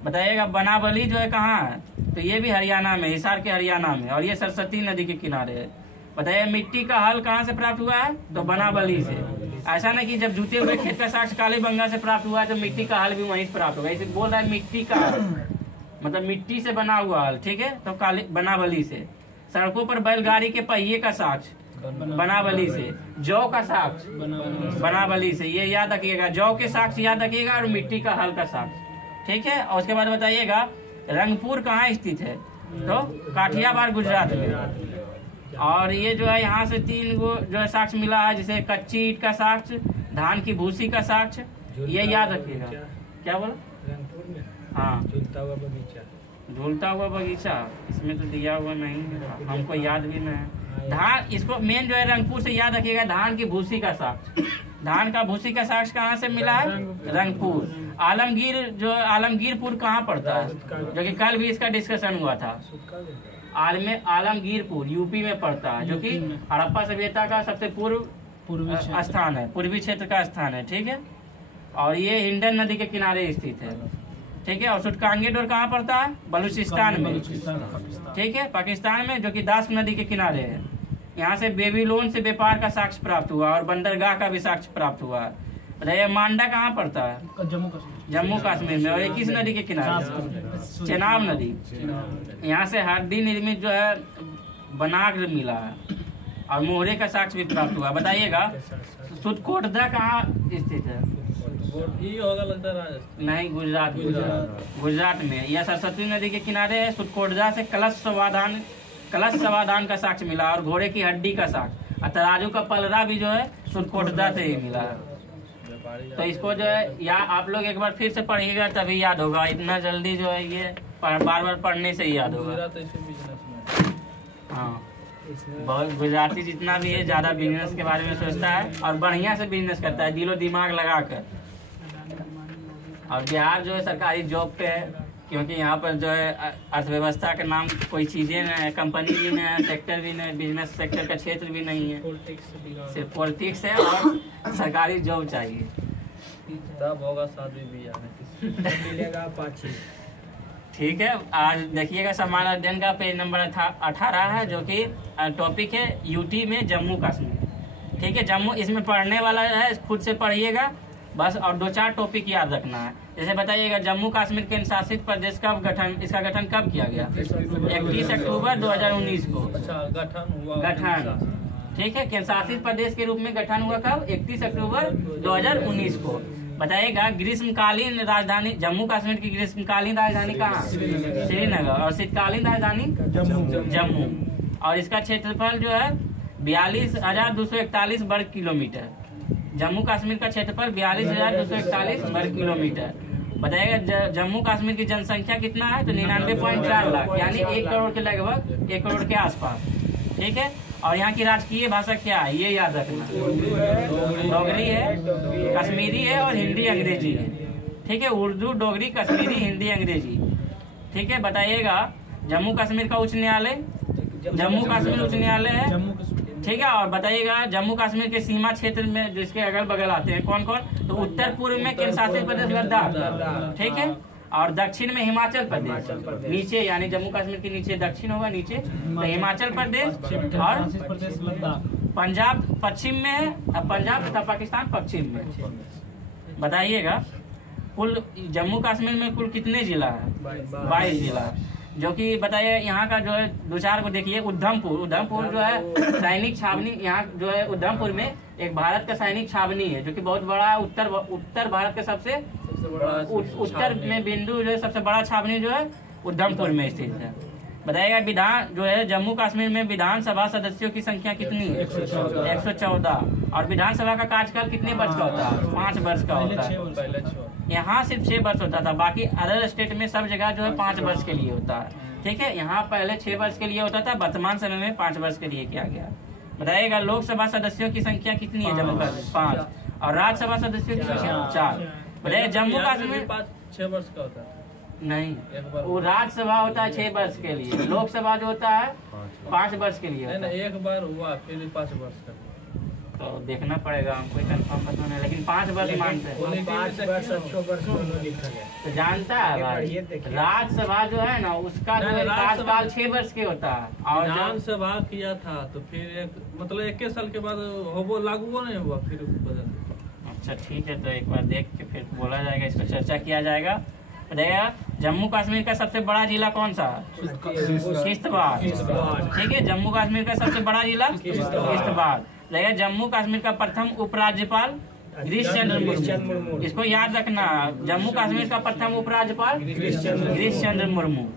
बताइएगा बनाबली जो है कहाँ है? तो ये भी हरियाणा में, हिसार के हरियाणा में, और ये सरस्वती नदी के किनारे है। बताइए मिट्टी का हल कहाँ से प्राप्त हुआ है? तो बनाबली से। ऐसा नहीं कि जब जुटे हुए खेत का साक्ष्य कालीबंगा से प्राप्त हुआ है तो मिट्टी का हल भी वहीं से प्राप्त होगा। इसे बोल रहा है मिट्टी का हल, मतलब मिट्टी से बना हुआ हल। ठीक है, तो काली बनाबली से। सड़कों पर बैलगाड़ी के पहिए का साक्ष्य बनाबली से। जौ का साक्ष्य बनाबली से, ये याद रखिएगा। जौ के साक्ष्य याद रखिएगा और मिट्टी का हल का साक्ष्य। ठीक है, और उसके बाद बताइएगा रंगपुर कहाँ स्थित है? तो काठियावाड़ गुजरात में। और ये जो है यहाँ से 3 गो जो है साक्ष्य मिला है, जैसे कच्ची ईंट का साक्ष्य, धान की भूसी का साक्ष्य, ये याद रखिएगा। क्या बोला? रंगपुर में हाँ, झूलता हुआ बगीचा। झूलता हुआ बगीचा इसमें तो दिया हुआ नहीं है, हमको याद भी नहीं है। धान, इसको मेन जो है रंगपुर से याद रखिएगा। धान की भूसी का साक्ष्य, धान का भूसी का साक्ष्य कहाँ से मिला है? रंगपुर। आलमगीर जो आलमगीरपुर कहाँ पड़ता है? जो कि कल भी इसका डिस्कशन हुआ था। आलमगीरपुर यूपी में पड़ता है, जो कि हड़प्पा सभ्यता का सबसे पूर्वी स्थान है, पूर्वी क्षेत्र का स्थान है। ठीक है, और ये हिंडन नदी के किनारे स्थित है। ठीक है, और सुटकांगेडोर कहाँ पड़ता है? बलूचिस्तान में। ठीक है, पाकिस्तान में, जो कि दास नदी के किनारे है। यहाँ से बेबीलोन से व्यापार का साक्ष्य प्राप्त हुआ और बंदरगाह का भी साक्ष्य प्राप्त हुआ। बताइए मांडा कहाँ पड़ता है? जम्मू कश्मीर में, और ये किस नदी के किनारे? चेनाब नदी। यहाँ से हड्डी निर्मित जो है बनाग्र मिला है और मोहरे का साक्ष्य भी प्राप्त हुआ। बताइएगा सुटकोटदा कहाँ स्थित है? होगा लगता है राजस्थान। नहीं, गुजरात में। यह सरस्वती नदी के किनारे है। सुटकोटदा से कलश समाधान का साक्ष्य मिला और घोड़े की हड्डी का साक्ष्य, और तराजू का पलरा भी जो है सुटकोटदा से ही मिला है। तो इसको जो है या आप लोग एक बार फिर से पढ़िएगा तभी याद होगा। इतना जल्दी जो है ये बार बार पढ़ने से ही याद होगा। हाँ, बहुत गुजराती जितना भी है ज्यादा बिजनेस के बारे में सोचता है और बढ़िया से बिजनेस करता है, दिलो दिमाग लगा कर। और बिहार जो है सरकारी जॉब पे है, क्योंकि यहाँ पर जो है अर्थव्यवस्था के नाम कोई चीजें नहीं है, कंपनी भी नहीं है, सेक्टर भी नहीं, बिजनेस सेक्टर का क्षेत्र भी नहीं है, सिर्फ पॉलिटिक्स है और सरकारी जॉब चाहिए। तब होगा शादी भी मिलेगा पाछी। ठीक है, आज देखिएगा सम्मान अध्ययन का पेज नंबर 18 है, जो कि टॉपिक है यूटी में जम्मू कश्मीर। ठीक है, जम्मू इसमें पढ़ने वाला है, खुद से पढ़िएगा बस, और 2-4 टॉपिक याद रखना है। जैसे बताइएगा जम्मू कश्मीर केंद्र शासित प्रदेश का गठन, इसका गठन कब किया गया? 31 अक्टूबर 2019 को गठन हुआ। गठन, ठीक है, केंद्र शासित प्रदेश के रूप में गठन हुआ कब? 31 अक्टूबर 2019 को। बताइएगा ग्रीष्मकालीन राजधानी, जम्मू कश्मीर की ग्रीष्मकालीन राजधानी कहाँ? श्रीनगर। और शीतकालीन राजधानी जम्मू। और इसका क्षेत्रफल जो है 42,241 वर्ग किलोमीटर। जम्मू कश्मीर का क्षेत्रफल 42,241 वर्ग किलोमीटर। बताइएगा जम्मू कश्मीर की जनसंख्या कितना है? तो 99.4 लाख, यानी 1 करोड़ के लगभग, 1 करोड़ के आसपास। ठीक है, और यहाँ की राजकीय भाषा क्या है ये याद रखना। डोगरी है, कश्मीरी है और हिंदी अंग्रेजी है। ठीक है, उर्दू, डोगरी, कश्मीरी, हिंदी, अंग्रेजी। ठीक है, बताइएगा जम्मू कश्मीर का उच्च न्यायालय जम्मू कश्मीर उच्च न्यायालय है। जम्मू कश्मीर। ठीक है, और बताइएगा जम्मू कश्मीर के सीमा क्षेत्र में जिसके अगल बगल आते हैं कौन कौन, तो उत्तर पूर्व में केंद्र शासित प्रदेश लद्दाख। ठीक है, और दक्षिण में हिमाचल प्रदेश, नीचे यानी जम्मू कश्मीर के नीचे दक्षिण होगा, नीचे तो हिमाचल प्रदेश, और प्रदेश लद्दाख। पंजाब पश्चिम में है, पंजाब तथा पाकिस्तान पश्चिम में। बताइएगा कुल जम्मू कश्मीर में कुल कितने जिला है? 22 जिला। जो कि बताइए यहाँ का जो है दो चार को देखिए, उधमपुर जो है सैनिक छावनी, यहाँ जो है उधमपुर में एक भारत का सैनिक छावनी है जो कि बहुत बड़ा उत्तर भारत का सबसे उत्तर में बिंदु जो है सबसे बड़ा छावनी जो है उधमपुर में स्थित है। बताइएगा विधान जो है जम्मू कश्मीर में विधानसभा सदस्यों की संख्या कितनी है? 114। और विधानसभा का कार्यकाल कितने वर्ष का होता है? 5 वर्ष का होता है। यहाँ सिर्फ 6 वर्ष होता था, बाकी अदर स्टेट में सब जगह जो है 5 वर्ष के लिए होता है। ठीक है, यहाँ पहले 6 वर्ष के लिए होता था, वर्तमान समय में 5 वर्ष के लिए किया गया। बताइएगा लोकसभा सदस्यों की संख्या कितनी है जम्मू कश्मीर? 5। और राज्यसभा सदस्यों की संख्या 4। बताइए जम्मू कश्मीर 6 वर्ष का होता है नहीं, वो राज्यसभा होता है 6 वर्ष के लिए, लोकसभा जो होता है 5 वर्ष के लिए होता है। एक बार हुआ फिर भी 5 वर्ष का, तो देखना पड़ेगा, हमको कंफर्म पता नहीं, लेकिन 5 वर्ष मानते हैं। 5 वर्ष 6 वर्ष दोनों लिखा गया। तो जानता है भाई राज्यसभा जो है ना उसका जो है कार्यकाल 6 वर्ष के होता है। और विधानसभा किया था तो फिर मतलब 21 साल के बाद वो लागू नहीं हुआ, फिर बदल। अच्छा ठीक है, तो एक बार देख के फिर बोला जाएगा, इस पर चर्चा किया जाएगा। बताइएगा जम्मू कश्मीर का सबसे बड़ा जिला कौन सा? किश्तवाड़। ठीक है, जम्मू कश्मीर का सबसे बड़ा जिला किश्तवाड़। बताइएगा जम्मू कश्मीर का प्रथम उपराज्यपाल गिरीश चंद्र मुर्मू। इसको याद रखना, जम्मू कश्मीर का प्रथम उपराज्यपाल गिरीश चंद्र मुर्मू।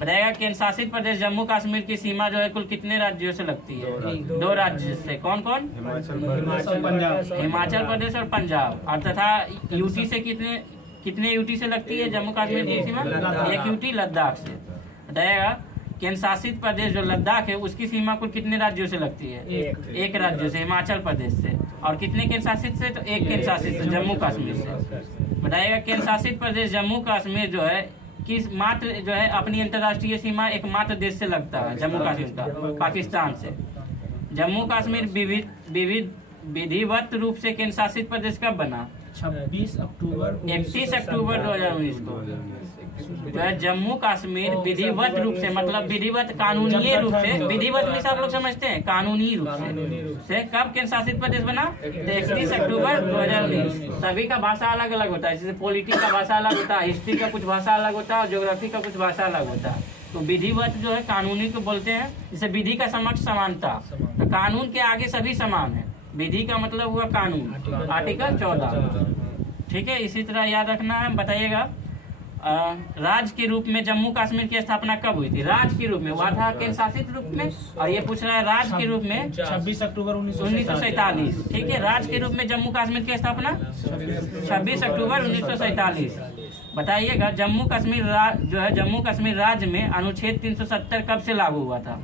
बताइएगा केंद्र शासित प्रदेश जम्मू कश्मीर की सीमा जो है कुल कितने राज्यों से लगती है? 2 राज्य से। कौन कौन? हिमाचल प्रदेश और पंजाब। और तथा यूटी से कितने यूटी से लगती है जम्मू कश्मीर की सीमा? 1 यूटी लद्दाख से। बताइएगा केंद्र शासित प्रदेश जो लद्दाख है उसकी सीमा कुल कितने राज्यों से लगती है? 1 राज्य से, हिमाचल प्रदेश से। और कितने केंद्र शासित से? तो 1 केंद्र शासित से, जम्मू कश्मीर से। बताइएगा केंद्र शासित प्रदेश जम्मू कश्मीर जो है किस मात्र जो है अपनी अंतर्राष्ट्रीय सीमा एकमात्र देश से लगता है, जम्मू कश्मीर का, पाकिस्तान से। जम्मू कश्मीर विधिवत रूप से केंद्र शासित प्रदेश कब बना? 31 अक्टूबर 2019 को। तो जम्मू कश्मीर विधिवत रूप से, मतलब विधिवत कानूनी रूप से, विधिवत में सब लोग समझते हैं कानूनी रूप से कब केंद्र शासित प्रदेश बना? 31 अक्टूबर 2019। सभी का भाषा अलग अलग होता है, जैसे पॉलिटिक्स का भाषा अलग होता है, हिस्ट्री का कुछ भाषा अलग होता है और ज्योग्राफी का कुछ भाषा अलग होता है। तो विधिवत जो है कानूनी को बोलते हैं, जैसे विधि का समक्ष समानता, तो कानून के आगे सभी समान है। विधि का मतलब हुआ कानून, आर्टिकल 14। ठीक है, इसी तरह याद रखना है। बताइएगा राज्य के रूप में जम्मू कश्मीर की स्थापना कब हुई थी? राज्य के रूप में हुआ था केंद्र शासित रूप में, और ये पूछ रहा है राज्य के रूप में 26 अक्टूबर 1947। ठीक है, राज्य के रूप में जम्मू कश्मीर की स्थापना 26 अक्टूबर 1947। बताइएगा जम्मू कश्मीर जो है जम्मू कश्मीर राज्य में अनुच्छेद 370 कब से लागू हुआ था?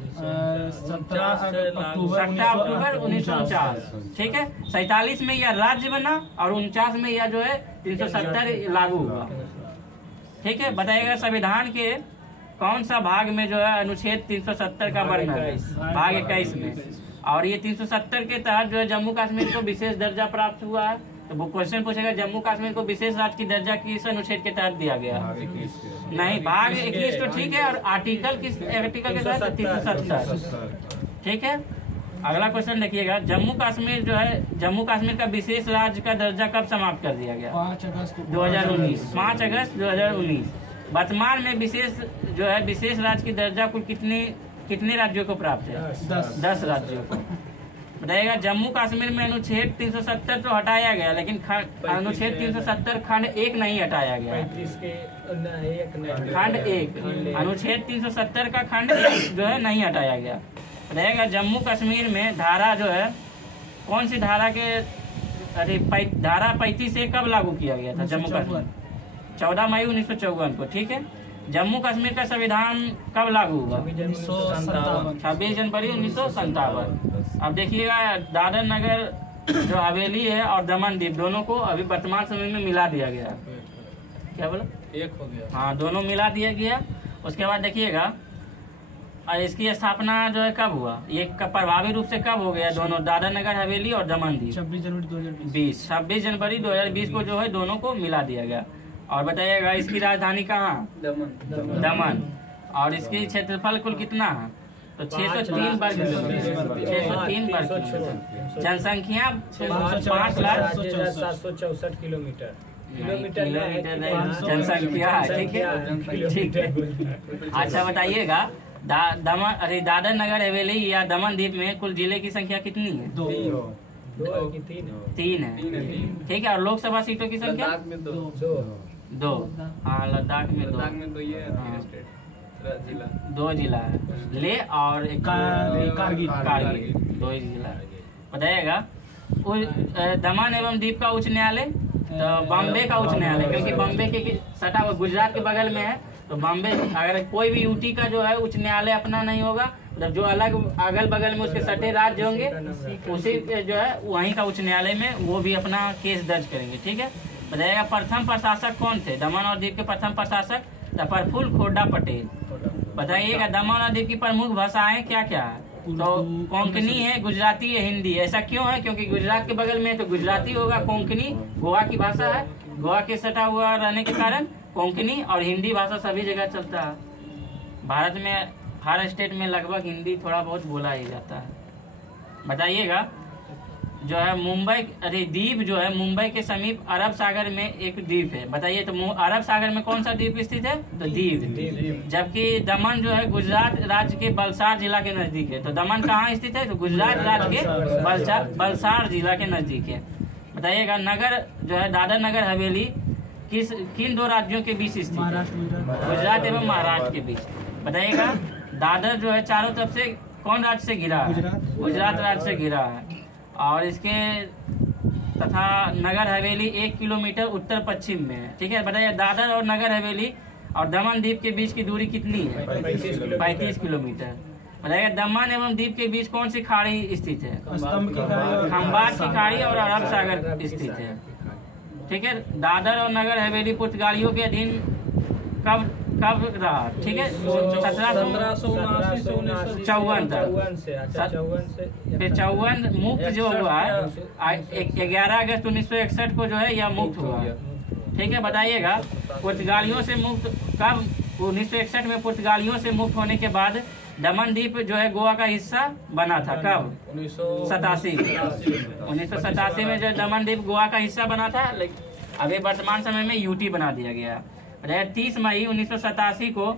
17 अक्टूबर 1949। ठीक है, 47 में यह राज्य बना और 49 में यह जो है 370 लागू हुआ। ठीक है, बताइएगा संविधान के कौन सा भाग में जो है अनुच्छेद 370 का वर्णन है? भाग 21 में। और ये 370 के तहत जो है जम्मू कश्मीर को विशेष दर्जा प्राप्त हुआ है। तो वो क्वेश्चन पूछेगा जम्मू कश्मीर को विशेष राज्य की दर्जा किस अनुच्छेद के तहत दिया गया? नहीं, भाग 21 तो ठीक है, और आर्टिकल के तहत 370। ठीक है, अगला क्वेश्चन देखिएगा जम्मू कश्मीर जो है जम्मू कश्मीर का विशेष राज्य का दर्जा कब समाप्त कर दिया गया? 5 अगस्त 2019। 5 अगस्त 2019। वर्तमान में विशेष राज्य की दर्जा कुल कितने राज्यों को प्राप्त है? 10 राज्यों को। बताइएगा जम्मू कश्मीर में अनुच्छेद 370 तो हटाया गया, लेकिन अनुच्छेद 370 खंड 1 नहीं हटाया गया। खंड 1 अनुच्छेद 370 का खंड 1 जो है नहीं हटाया गया। रहेगा जम्मू कश्मीर में धारा जो है कौन सी धारा के धारा 35 से कब लागू किया गया था जम्मू कश्मीर? 14 मई 1954 को। ठीक है, जम्मू कश्मीर का संविधान कब लागू हुआ? 26 जनवरी 1957। अब देखिएगा दादर नगर जो हवेली है और दमन द्वीप दोनों को अभी वर्तमान समय में मिला दिया गया। क्या बोला? एक हो गया। हाँ, दोनों मिला दिया गया। उसके बाद देखिएगा और इसकी स्थापना जो है कब हुआ, ये प्रभावी रूप से कब हो गया, दोनों दादर नगर हवेली और दमन दीव 26 जनवरी 2020। 26 जनवरी 2020 को जो है दोनों को मिला दिया गया। और बताइएगा इसकी राजधानी कहाँ? दमन। और इसकी क्षेत्रफल कुल कितना है? तो 603 वर्ग किलोमीटर। 603 वर्ग किलोमीटर। जनसंख्या 5,764 किलोमीटर। किलोमीटर जनसंख्या, ठीक है, ठीक है। अच्छा बताइएगा दादर नगर हवेली या दमन द्वीप में कुल जिले की संख्या कितनी है? 3 है, ठीक है। और लोकसभा सीटों की संख्या 2। हाँ, लद्दाख में 2 जिला है। ले और एक कारगिल 2 ही जिला है। बताइएगा दमन एवं द्वीप का उच्च न्यायालय, तो बॉम्बे का उच्च न्यायालय, क्योंकि बॉम्बे के सटा हुआ गुजरात के बगल में है, तो बॉम्बे अगर कोई भी यूटी का जो है उच्च न्यायालय अपना नहीं होगा, मतलब जो अलग अगल बगल में उसके सटे राज्य होंगे उसी जो है वहीं का उच्च न्यायालय में वो भी अपना केस दर्ज करेंगे, ठीक है। बताइएगा प्रथम प्रशासक कौन थे? दमन और दीव के प्रथम प्रशासक प्रफुल्ल खोड्डा पटेल। बताइएगा दमन और दीव की प्रमुख भाषाएं क्या क्या है? तो कोंकणी है, गुजराती है, हिंदी। ऐसा क्यों है? क्योंकि गुजरात के बगल में तो गुजराती होगा, कोंकणी गोवा की भाषा है, गोवा के सटा हुआ रहने के कारण कोंकणी और हिंदी भाषा सभी जगह चलता है। भारत में हर स्टेट में लगभग हिंदी थोड़ा बहुत बोला ही जाता है। बताइएगा जो है मुंबई, अरे द्वीप जो है मुंबई के समीप अरब सागर में एक द्वीप है। बताइए तो अरब सागर में कौन सा द्वीप स्थित है? तो दीव। जबकि दमन जो है गुजरात राज्य के बलसाड़ जिला के नजदीक है। तो दमन कहाँ स्थित है? तो गुजरात राज्य के बलसाड़ जिला के नजदीक है। बताइएगा नगर जो है दादर नगर हवेली किन 2 राज्यों के बीच स्थित है? गुजरात एवं महाराष्ट्र के बीच। बताइएगा दादर जो है चारों तरफ से कौन राज्य से घिरा है? गुजरात राज्य से घिरा है। और इसके तथा नगर हवेली 1 किलोमीटर उत्तर पश्चिम में है, ठीक है। बताइए दादर और नगर हवेली और दमन द्वीप के बीच की दूरी कितनी है? 35 किलोमीटर। बताइएगा दमन एवं द्वीप के बीच कौन सी खाड़ी स्थित है? खंबात की खाड़ी और अरब सागर स्थित है, ठीक है। दादर और नगर हवेली पुर्तगालियों के अधीन कब रहा? ठीक है, 1754 तक। फिर 54 मुक्त जो हुआ है 11 अगस्त 1961 को जो है यह मुक्त हुआ, ठीक है। बताइएगा पुर्तगालियों से मुक्त कब? 1961 में पुर्तगालियों से मुक्त होने के बाद दमन द्वीप जो है गोवा का हिस्सा बना था। कब? 1987 में जो दमन द्वीप गोवा का हिस्सा बना था, लेकिन अभी वर्तमान समय में यूटी बना दिया गया। 30 मई 1987 को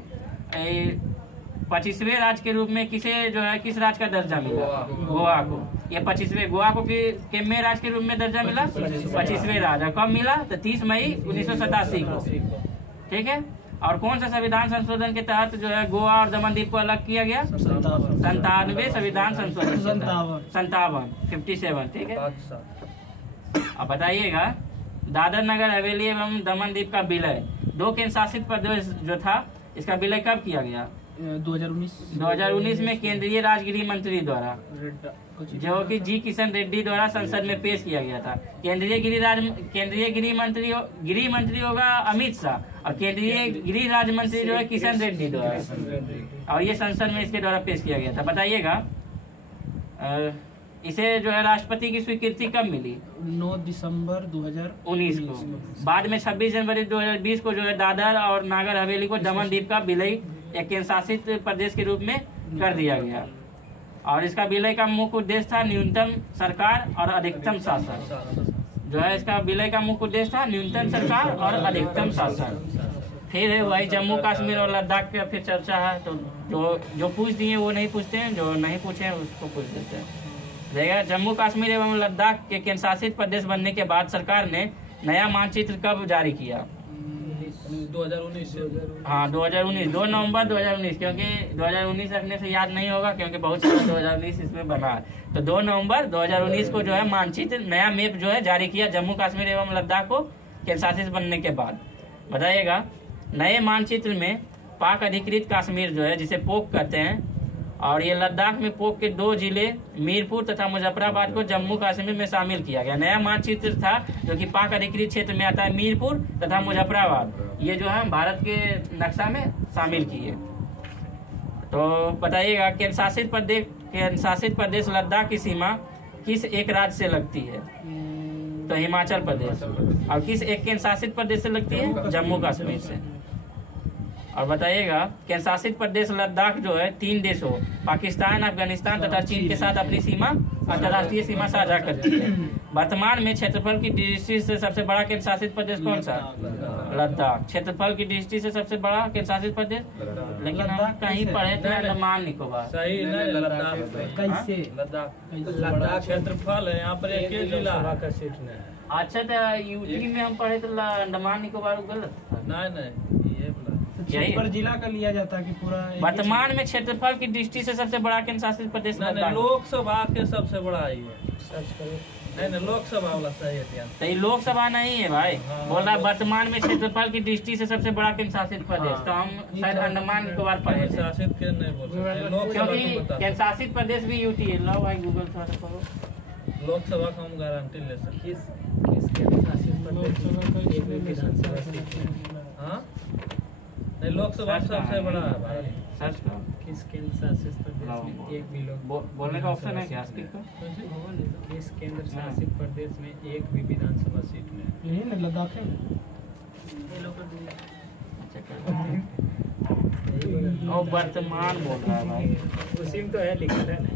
25वें राज्य के रूप में किस राज्य का दर्जा मिला? गोवा को। ये 25वें गोवा को किसमें राज्य के रूप में दर्जा मिला? 25वें राज्य। कब मिला? तो 30 मई 1987 को, ठीक है। और कौन सा संविधान संशोधन के तहत जो है गोवा और दमन द्वीप को अलग किया गया? 97 संविधान संशोधन 57, ठीक है। अब बताइएगा दादर नगर हवेली एवं दमन द्वीप का विलय 2 केंद्र शासित प्रदेश जो था, इसका विलय कब किया गया? 2019 में केंद्रीय राज्य गृह मंत्री द्वारा, जो कि जी किशन रेड्डी द्वारा संसद में पेश किया गया था। केंद्रीय गृह मंत्री होगा अमित शाह और केंद्रीय गृह राज्य मंत्री जो है किशन रेड्डी द्वारा, और ये संसद में इसके द्वारा पेश किया गया था। बताइएगा इसे जो है राष्ट्रपति की स्वीकृति कब मिली? 9 दिसंबर 2019 को। बाद में 26 जनवरी 2020 को जो है दादर और नागर हवेली को दमन द्वीप का विलय एक केंद्र शासित प्रदेश के रूप में कर दिया गया। और इसका विलय का मुख्य उद्देश्य था न्यूनतम सरकार और अधिकतम शासन। जो है इसका विलय का मुख्य उद्देश्य था न्यूनतम सरकार और अधिकतम शासन। फिर वही जम्मू कश्मीर और लद्दाख पे फिर चर्चा है, तो जो पूछ दिए वो नहीं पूछते हैं, जो नहीं पूछे उसको पूछ देते हैं। देखिए जम्मू कश्मीर एवं लद्दाख के केंद्र शासित प्रदेश बनने के बाद सरकार ने नया मानचित्र कब जारी किया? 2019। हाँ 2019, 2 नवंबर 2019, क्योंकि 2019 रखने से याद नहीं होगा क्योंकि बहुत सारा 2019 इसमें बना है। तो 2 नवंबर 2019 को जो है मानचित्र नया मैप जो है जारी किया जम्मू कश्मीर एवं लद्दाख को केंद्र शासित बनने के बाद। बताइएगा नए मानचित्र में पाक अधिकृत कश्मीर जो है जिसे पोक कहते हैं और ये लद्दाख में पोक के 2 जिले मीरपुर तथा मुजफ्फराबाद को जम्मू कश्मीर में शामिल किया गया। नया मानचित्र था जो कि पाक अधिकृत क्षेत्र में आता है मीरपुर तथा मुजफ्फराबाद, ये जो है भारत के नक्शा में शामिल किए। तो बताइएगा केंद्रशासित प्रदेश लद्दाख की सीमा किस एक राज्य से लगती है? तो हिमाचल प्रदेश। और किस एक केंद्र शासित प्रदेश से लगती है? जम्मू कश्मीर से। और बताइएगा केंद्र शासित प्रदेश लद्दाख जो है 3 देशों पाकिस्तान, अफगानिस्तान तथा चीन के साथ अपनी सीमा अंतर्राष्ट्रीय सीमा साझा करती है। वर्तमान में क्षेत्रफल की दृष्टि से सबसे बड़ा केंद्र शासित प्रदेश कौन सा? लद्दाख। क्षेत्रफल की दृष्टि से सबसे बड़ा केंद्र शासित प्रदेश, लेकिन हम कहीं पढ़े थे अंडमान निकोबार। सही नहीं, लद्दाख कैसे? लद्दाख क्षेत्रफल है, यहाँ पर एक ही जिला का सीट नहीं। अच्छा तो यूटी में हम पढ़े तो अंडमान निकोबार गलत था। नहीं ये यही पर जिला का लिया जाता है कि पूरा वर्तमान में क्षेत्रफल की दृष्टि से सबसे बड़ा केंद्र शासित प्रदेश लद्दाख। लोकसभा के सबसे बड़ा ही है। नहीं लोकसभा वाला सही है। तो ये लोकसभा नहीं है भाई, बोल रहा वर्तमान में क्षेत्रफल की दृष्टि से सबसे बड़ा केंद्र शासित प्रदेश। तो हम शायद अंडमान निकोबार पढ़े थे, शासित के नहीं बोल सकते, क्योंकि केंद्र शासित प्रदेश भी यूटी है। लो भाई गूगल थोड़ा सा करो, लोकसभा का हम गारंटी ले सकते। किस केंद्र शासित प्रदेश एक विधानसभा सीट है? हाँ नहीं, लोकसभा सबसे बड़ा है भारत। सर्च करो किस केंद्र शासित प्रदेश में एक भी लोग बोलने का ऑप्शन है क्या? स्पीक कर। किस केंद्र शासित प्रदेश में एक भी विधानसभा सीट में? यही ना लद्दाख है। और वर्तमान बोल रहा है भाई, उसी में तो है लिखा है ना।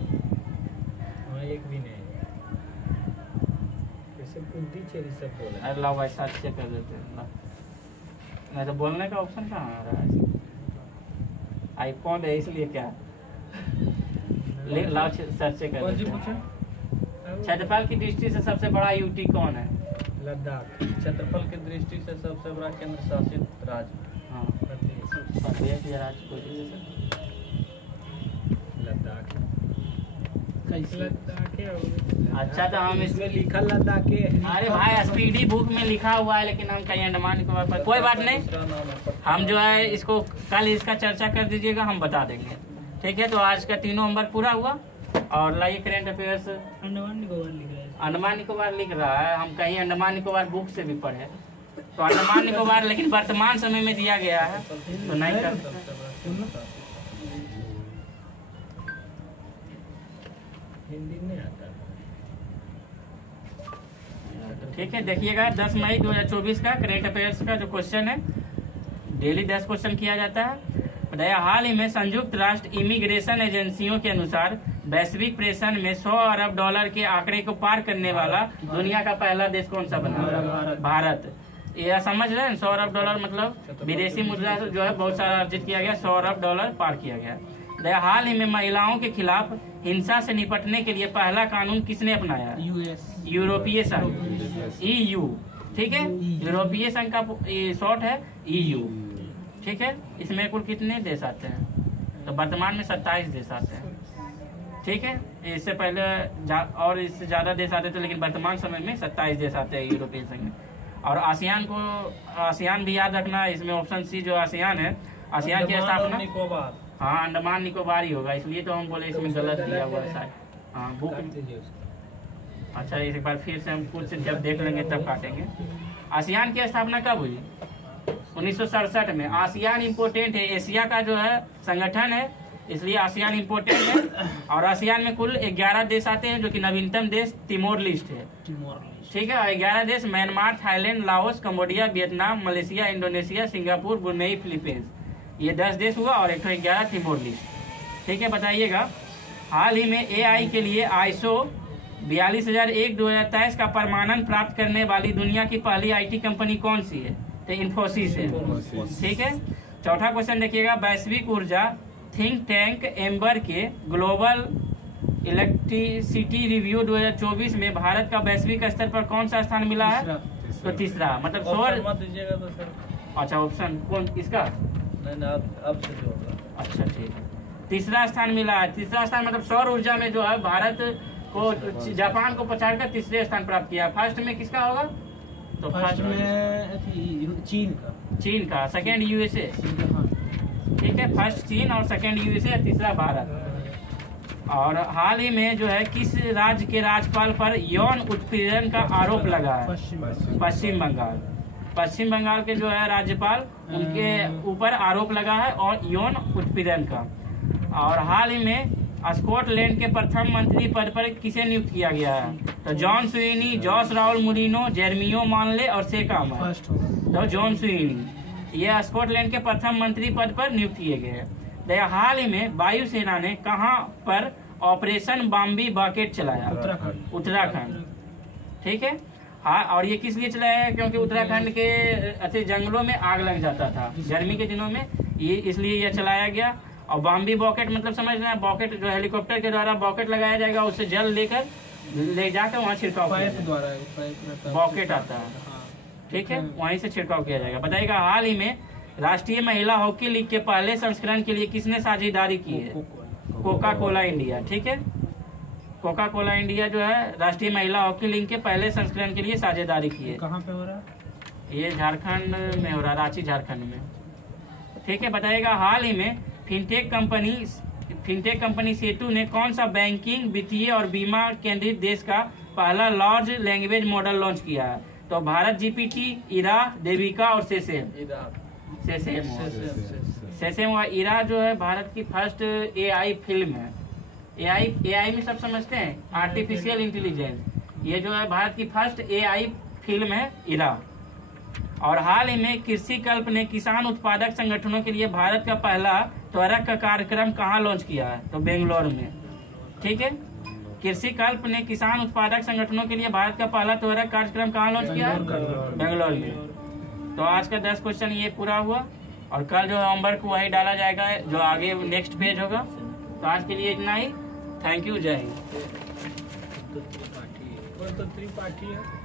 हाँ एक भी नहीं है, जैसे बुद्धि चेरी सब बोला। अरे लो भाई सर्च से कर देते हैं। नहीं तो बोलने का ऑप्शन कहाँ आ रहा है? आईफोन है इसलिए क्या लाओ सर्च से कर देते हैं। क्षेत्रफल की दृष्टि से सबसे बड़ा यूटी कौन है? लद्दाख। क्षेत्रफल की दृष्टि से सबसे बड़ा केंद्र शासित राज्य। हाँ प्रदेश या राज्य कोई भी जैसे लद्दाख। कैसे? लद्दाख है। अच्छा तो हम इसमें इसमें लिखा लद्दाख है। अरे भाई स्पीडी बुक में लिखा हुआ है, लेकिन हम कहीं अंडमान निकोबार पर। कोई बात नहीं, हम जो है इसको कल इसका चर्चा कर दीजिएगा, हम बता देंगे। ठीक है, तो आज का 3 नंबर पूरा हुआ। और like current affairs Andaman Nicobar लिख रहा है। अंडमान निकोबार लिख रहा है, हम कहीं अंडमान निकोबार बुक से भी पढ़े तो अंडमान निकोबार, लेकिन वर्तमान समय में दिया गया है तो नहीं कर हिंदी में आता है। ठीक है, देखिएगा 10 मई 2024 का करेंट अफेयर्स का जो क्वेश्चन है, डेली 10 क्वेश्चन किया जाता है। बताया हाल ही में संयुक्त राष्ट्र इमिग्रेशन एजेंसियों के अनुसार वैश्विक प्रेषण में $100 अरब के आंकड़े को पार करने वाला दुनिया का पहला देश कौन सा बना? भारत। यह समझ रहे हैं, $100 अरब मतलब विदेशी मुद्रा जो है बहुत सारा अर्जित किया गया, $100 अरब पार किया गया। हाल ही में महिलाओं के खिलाफ हिंसा से निपटने के लिए पहला कानून किसने अपनाया? यूरोपीय संघ, EU। ठीक है, यूरोपीय संघ का शॉर्ट है EU। ठीक है, इसमें कुल कितने देश आते हैं? तो वर्तमान में 27 देश आते हैं। ठीक है, इससे पहले और इससे ज्यादा देश आते थे, लेकिन वर्तमान समय में 27 देश आते हैं यूरोपीय संघ में। और आसियान भी याद रखना, इसमें ऑप्शन सी जो आसियान है, आसियान की स्थापना हाँ अंडमान निकोबार ही होगा, इसलिए तो हम बोले इसमें गलत दिया हुआ है शायद। हाँ बुक। अच्छा एक बार फिर से हम कुछ जब देख लेंगे तब काटेंगे। आसियान की स्थापना कब हुई? 1967 में। आसियान इम्पोर्टेंट है, एशिया का जो है संगठन है, इसलिए आसियान इम्पोर्टेंट है। और आसियान में कुल 11 देश आते हैं, जो कि नवीनतम देश तिमोर लिस्ट है। ठीक है, 11 देश Myanmar, Thailand, Laos, Cambodia, Vietnam, Malaysia, Indonesia, Singapore, Brunei, Philippines, ये 10 देश हुआ और 111 तिमोर लिस्ट। ठीक है, बताइएगा हाल ही में AI के लिए ISO 42001/2023 का प्रमाणन प्राप्त करने वाली दुनिया की पहली IT कंपनी कौन सी है? तो इन्फोसिस है। ठीक है, चौथा क्वेश्चन देखिएगा, वैश्विक ऊर्जा थिंक टैंक एम्बर के ग्लोबल इलेक्ट्रिसिटी रिव्यू 2024 में भारत का वैश्विक स्तर पर कौन सा स्थान मिला है? तो तीसरा, मतलब सौर। अच्छा ऑप्शन कौन इसका? अब से जो होगा। अच्छा ठीक है, तीसरा स्थान मिला है। तीसरा स्थान मतलब सौर ऊर्जा में जो है भारत को जापान को पछाड़कर तीसरे स्थान प्राप्त किया। फर्स्ट में किसका होगा? तो फर्स्ट में चीन का, सेकंड USA। ठीक है, फर्स्ट चीन और सेकंड USA, तीसरा भारत। और हाल ही में जो है किस राज्य के राज्यपाल पर यौन उत्पीड़न का आरोप लगा है? पश्चिम बंगाल। पश्चिम बंगाल के जो है राज्यपाल, उनके ऊपर आरोप लगा है और यौन उत्पीड़न का। और हाल ही में स्कॉटलैंड के प्रथम मंत्री पद पर किसे नियुक्त किया गया है? तो जॉन स्वीनी, जॉस राउल मुरिनो, जेरमियो मानले और सेकाम है। तो जॉन स्वीनी ये स्कॉटलैंड के प्रथम मंत्री पद पर नियुक्त किए गए हैं। तो हाल ही में वायुसेना ने कहां पर ऑपरेशन बॉम्बी बकेट चलाया? उत्तराखंड। ठीक है। हाँ, और ये किस लिए चलाया है? क्योंकि उत्तराखंड के अच्छे जंगलों में आग लग जाता था गर्मी के दिनों में, ये इसलिए यह चलाया गया। और बॉम्बी बॉकेट मतलब समझ रहे हैं, बॉकेट जो हेलीकॉप्टर के द्वारा बॉकेट लगाया जाएगा, उससे जल ले जाकर वहाँ छिड़काव बॉकेट आता है। ठीक है, वहीं से छिड़काव किया जाएगा। बताइएगा हाल ही में राष्ट्रीय महिला हॉकी लीग के पहले संस्करण के लिए किसने साझेदारी की है? Coca Cola India. ठीक है, कोका कोला इंडिया जो है राष्ट्रीय महिला हॉकी लीग के पहले संस्करण के लिए साझेदारी की है। कहाँ पे हो रहा है? ये झारखंड में हो रहा, रांची झारखंड में। ठीक है, बताइएगा हाल ही में फिनटेक कंपनी सेतु ने कौन सा बैंकिंग, वित्तीय और बीमा केंद्रित देश का पहला लार्ज लैंग्वेज मॉडल लॉन्च किया है? तो भारत जीपीटी, इरा, देविका और सेसेम। सेसेम और इरा जो है भारत की फर्स्ट एआई फिल्म है। एआई में सब समझते हैं, आर्टिफिशियल इंटेलिजेंस। ये जो है भारत की फर्स्ट एआई फिल्म है, इरा। और हाल ही में कृषि कल्प ने किसान उत्पादक संगठनों के लिए भारत का पहला त्वरक का कार्यक्रम कहाँ लॉन्च किया है? तो बेंगलोर में। ठीक है, कृषि कल्प ने किसान उत्पादक संगठनों के लिए भारत का पहला त्वरक कार्यक्रम कहाँ लॉन्च किया है? बेंगलोर में। तो आज का 10 क्वेश्चन ये पूरा हुआ, और कल जो होमवर्क वही डाला जाएगा जो आगे नेक्स्ट पेज होगा। तो आज के लिए इतना ही। थैंक यू, जय हिंद। त्रिपाठी है।